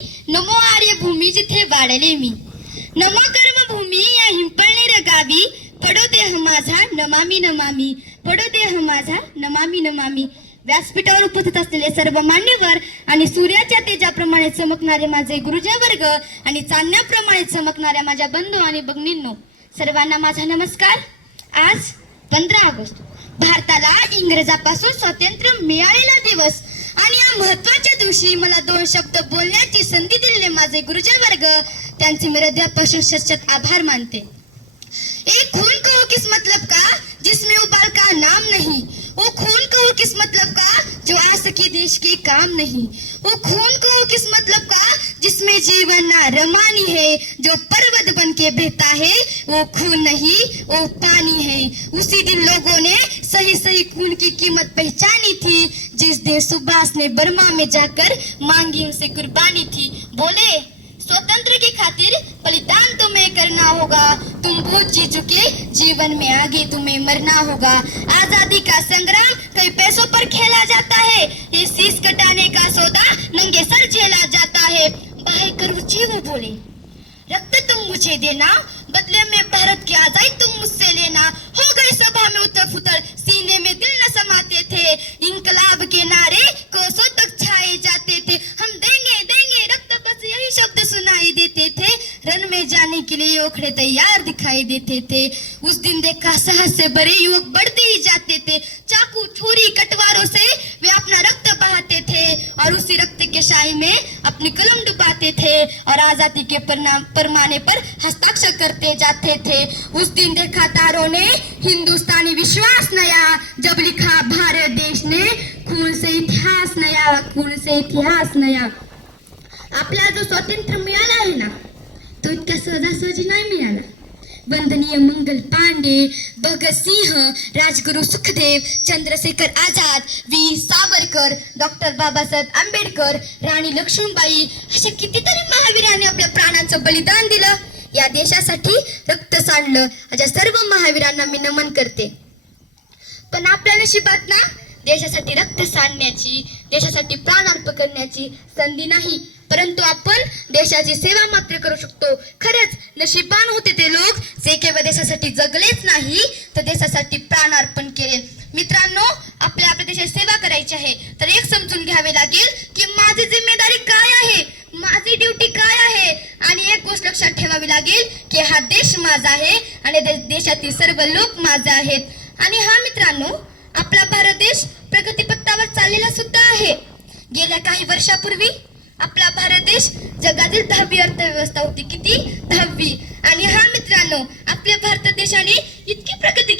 नमो आर्यभूमी जिथे वाढले मी, नमो कर्मभूमी या हिंपळणेर गावी, पडो देह माझा नमामि नमामि, पडो देह माझा नमामि नमामि. व्यासपीठावर उपस्थित असलेले सर्व मान्यवर आणि सूर्याच्या तेजाप्रमाणे चमकणारे माझे गुरुजन वर्ग आणि चांदण्याप्रमाणे चमकणाऱ्या माझ्या बंधू आणि भगिनींनो, सर्वांना माझा नमस्कार. आज 15 ऑगस्ट भारताला इंग्रजांपासून स्वातंत्र्य मिळालेला दिवस आणि या महत्त्वाच्या दिवशी मला 2 शब्द बोलण्याची संधी दिलेले माझे गुरुजन वर्ग, त्यांचे मी हृदयापासून शतशत आभार मानते. एक खून कहो किस मतलब का जिसमें उबाल का नाम नहीं, वो खून कहो किस मतलब का जो आ सके देश के काम नहीं, वो खून कहो किस मतलब का जिसमें जीवन ना रमानी है, जो पर्वत बन के बहता है वो खून नहीं वो पानी है. उसी दिन लोगों ने सही सही खून की कीमत पहचानी थी, जिस दिन सुभाष ने बर्मा में जाकर मांगी उनसे कुर्बानी थी. बोले स्वतंत्र की खातिर बलिदान तुम्हें करना होगा, तुम बहुत जी चुके, जीवन में आगे तुम्हें मरना होगा. आजादी का संग्राम कई पैसों पर खेला जाता है, ये शीश कटाने का सौदा नंगे सर झेला जाता है. बाहें कर ऊंचे वो बोले, रक्त तुम मुझे देना, बदले में भारत की आजादी तुम मुझसे लेना. हो गई सभा में उथल फुथल, सीने में दिल न समाते थे, इंकलाब के नारे कोसों तक छाए जाते थे. हम देंगे देंगे रक्त, बस यही शब्द सुनाई देते थे, रन में जाने के लिए ओखड़े तैयार दिखाई देते थे. उस दिन देखा साहस से बड़े युवक बढ़ते ही जाते थे, चाकू छुरी कटवारों से वे अपना रक्त बहाते थे और उसी रक्त के शाही में अपनी कलम डुबाते थे और आजादी के परमाने पर हस्ताक्षर करते जाते थे. उस दिन देखा तारों ने हिंदुस्तानी विश्वास नया, जब लिखा भारत देश ने खून से इतिहास नया, खून से इतिहास नया. आपल्याला जो स्वातंत्र्य मिळाला आहे ना, तो इतक्या सहजासहजी नाही मिळाला. वंदनीय मंगल पांडे, भगत सिंह, राजगुरु सुखदेव, चंद्रशेखर आझाद, वीर सावरकर, डॉक्टर बाबासाहेब आंबेडकर, राणी लक्ष्मीबाई अशा कितीतरी महावीरांनी आपल्या प्राणांचं बलिदान दिलं. या देशासाठी रक्त सांडलं. अशा सर्व महावीरांना मी नमन करते. पण आपल्या नशिबात ना देशासाठी रक्त सांडण्याची, देशासाठी प्राण अर्पण करण्याची संधी नाही, परंतु आपण देशाची सेवा मात्र करू शकतो. खरंच नशीबवान होते ते लोक जे केवळ देशासाठी जगलेच नाही तर देशासाठी प्राण अर्पण केले. मित्रांनो, आपल्या देशाची सेवा करायची आहे तर एक समजून घ्यावे लागेल की माझी जिम्मेदारी काय आहे, माझी ड्युटी काय आहे. आणि एक गोष्ट लक्षात ठेवावी लागेल की हा देश माझा आहे आणि देशातील सर्व लोक माझे आहेत. आणि हा मित्रांनो, आपला भारत देश प्रगतीपथावर चाललेला सुद्धा आहे. गेल्या काही वर्षापूर्वी आपला भारत देश जगातील 10वी अर्थव्यवस्था होती. किती? 10वी. आणि हा मित्रांनो, आपल्या भारत देशाने इतकी प्रगती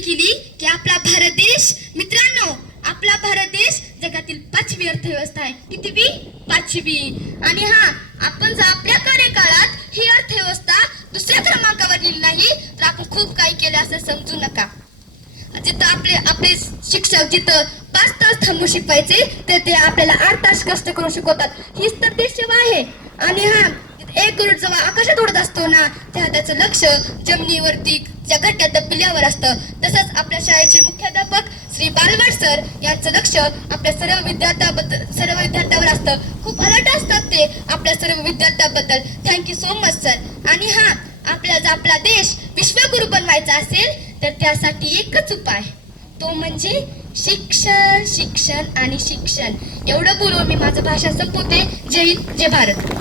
केली की आपला भारत देश मित्रांनो, आपला भारत देश जगातील 5वी अर्थव्यवस्था आहे. कितीवी? 5वी. आणि हा आपण जर आपल्या कार्यकाळात ही अर्थव्यवस्था दुसऱ्या क्रमांकावर नेली नाही तर आपण खूप काही केलं असं समजू नका. जिथं आपले शिक्षक जिथं 5 तास थांबून शिकवायचे तर ते आपल्याला 8 तास कष्ट करून शिकवतात. हीच तर देशसेवा आहे. आणि हा एक गरुड जेव्हा आकाशात उडत असतो ना, तेव्हा त्याचं लक्ष जमिनीवरती ज्या घट्ट्या पिल्यावर असतं. तसंच आपल्या शाळेचे मुख्याध्यापक श्री बालवाड सर यांचं लक्ष आपल्या सर्व विद्यार्थ्यावर असतं. खूप अलर्ट असतात ते आपल्या सर्व विद्यार्थ्याबद्दल. Thank you so much sir. आणि हा आपला देश विश्वगुरु बनवायचा असेल तर त्यासाठी एकच उपाय, तो म्हणजे शिक्षण शिक्षण आणि शिक्षण. एवढं बोलून मी माझं भाषण संपवते. जय हिंद, जय भारत.